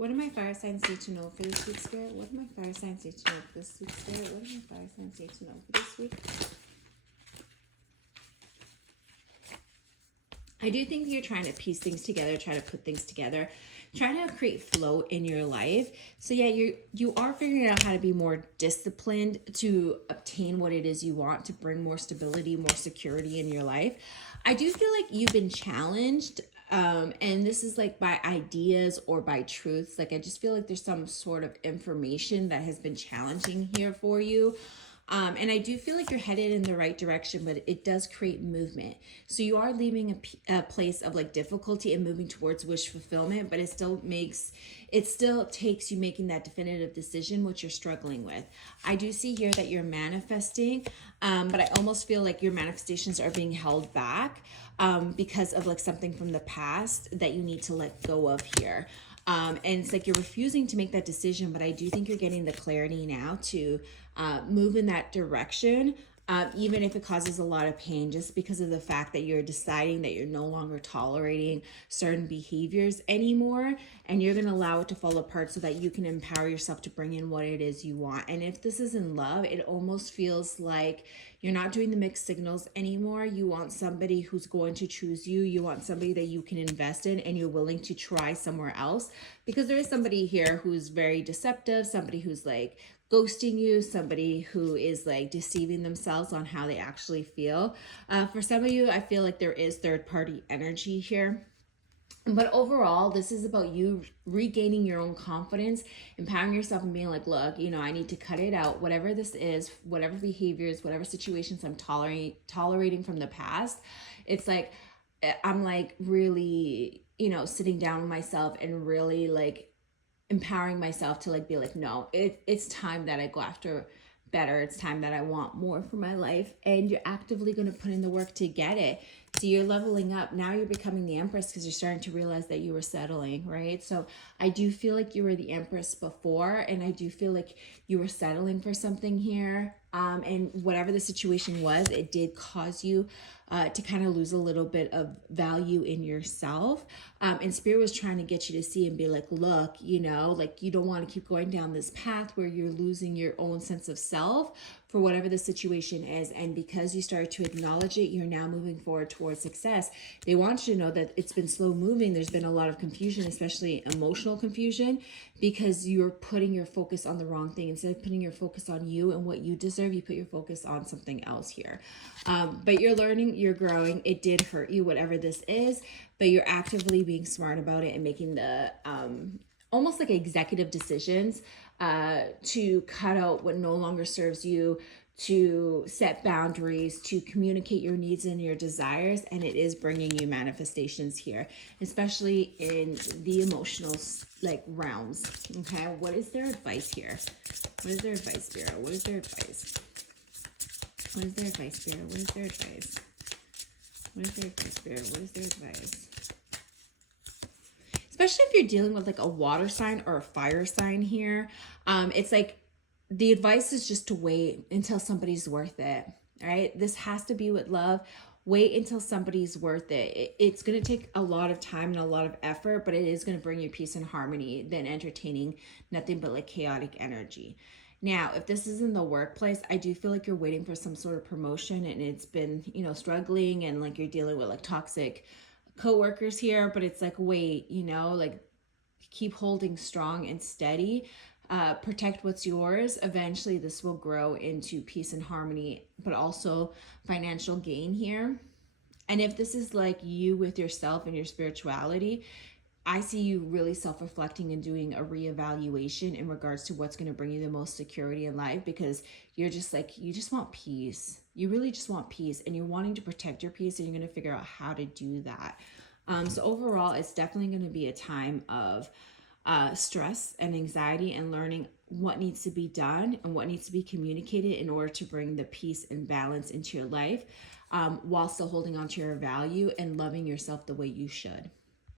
What do my fire signs need to know for this week, Spirit? What do my fire signs need to know for this week, Spirit? What do my fire signs need to know for this week? I do think you're trying to piece things together, try to put things together, trying to create flow in your life. So yeah, you are figuring out how to be more disciplined to obtain what it is you want, to bring more stability, more security in your life. I do feel like you've been challenged, and this is like by ideas or by truths. Like I just feel like there's some sort of information that has been challenging here for you. And I do feel like you're headed in the right direction, but it does create movement. So you are leaving a place of like difficulty and moving towards wish fulfillment, but it still takes you making that definitive decision, which you're struggling with. I do see here that you're manifesting, but I almost feel like your manifestations are being held back because of like something from the past that you need to let go of here. And it's like you're refusing to make that decision, but I do think you're getting the clarity now to move in that direction, even if it causes a lot of pain, just because of the fact that you're deciding that you're no longer tolerating certain behaviors anymore, and you're going to allow it to fall apart so that you can empower yourself to bring in what it is you want. And if this is in love, it almost feels like you're not doing the mixed signals anymore. You want somebody who's going to choose you. You want somebody that you can invest in, and you're willing to try somewhere else, because there is somebody here who's very deceptive, somebody who's like ghosting you, somebody who is like deceiving themselves on how they actually feel. For some of you, I feel like there is third party energy here. But overall, this is about you regaining your own confidence, empowering yourself, and being like, look, I need to cut it out. Whatever this is, whatever behaviors, whatever situations I'm tolerating from the past, it's like, I'm like really, sitting down with myself and really like empowering myself to like be like, no, it's time that I go after better. It's time that I want more for my life, and you're actively going to put in the work to get it. So you're leveling up. Now you're becoming the Empress because you're starting to realize that you were settling, right? So I do feel like you were the Empress before, and I do feel like you were settling for something here. And whatever the situation was, it did cause you to kind of lose a little bit of value in yourself. And Spirit was trying to get you to see and be like, look, like you don't want to keep going down this path where you're losing your own sense of self for whatever the situation is. And because you started to acknowledge it, you're now moving forward towards success. They want you to know that it's been slow moving. There's been a lot of confusion, especially emotional confusion, because you're putting your focus on the wrong thing. Instead of putting your focus on you and what you deserve, you put your focus on something else here. But you're learning, you're growing. It did hurt you, whatever this is, but you're actively being smart about it and making the almost like executive decisions to cut out what no longer serves you, to set boundaries, to communicate your needs and your desires. And it is bringing you manifestations here, especially in the emotional like realms. Okay, what is their advice here? What is their advice, Spirit? What is their advice? What is their advice, Spirit? What is their advice? What is their advice, Spirit? What is their advice? Especially if you're dealing with like a water sign or a fire sign here, it's like the advice is just to wait until somebody's worth it, right? This has to be with love. Wait until somebody's worth it. It's going to take a lot of time and a lot of effort, but it is going to bring you peace and harmony than entertaining nothing but like chaotic energy. Now, if this is in the workplace, I do feel like you're waiting for some sort of promotion, and it's been, struggling, and like you're dealing with like toxic coworkers here, but it's like, wait, like keep holding strong and steady. Protect what's yours. Eventually this will grow into peace and harmony, but also financial gain here. And if this is like you with yourself and your spirituality, I see you really self-reflecting and doing a reevaluation in regards to what's going to bring you the most security in life, because you're just like, you just want peace. You really just want peace, and you're wanting to protect your peace, and you're going to figure out how to do that. So overall, it's definitely going to be a time of stress and anxiety, and learning what needs to be done and what needs to be communicated in order to bring the peace and balance into your life, while still holding on to your value and loving yourself the way you should.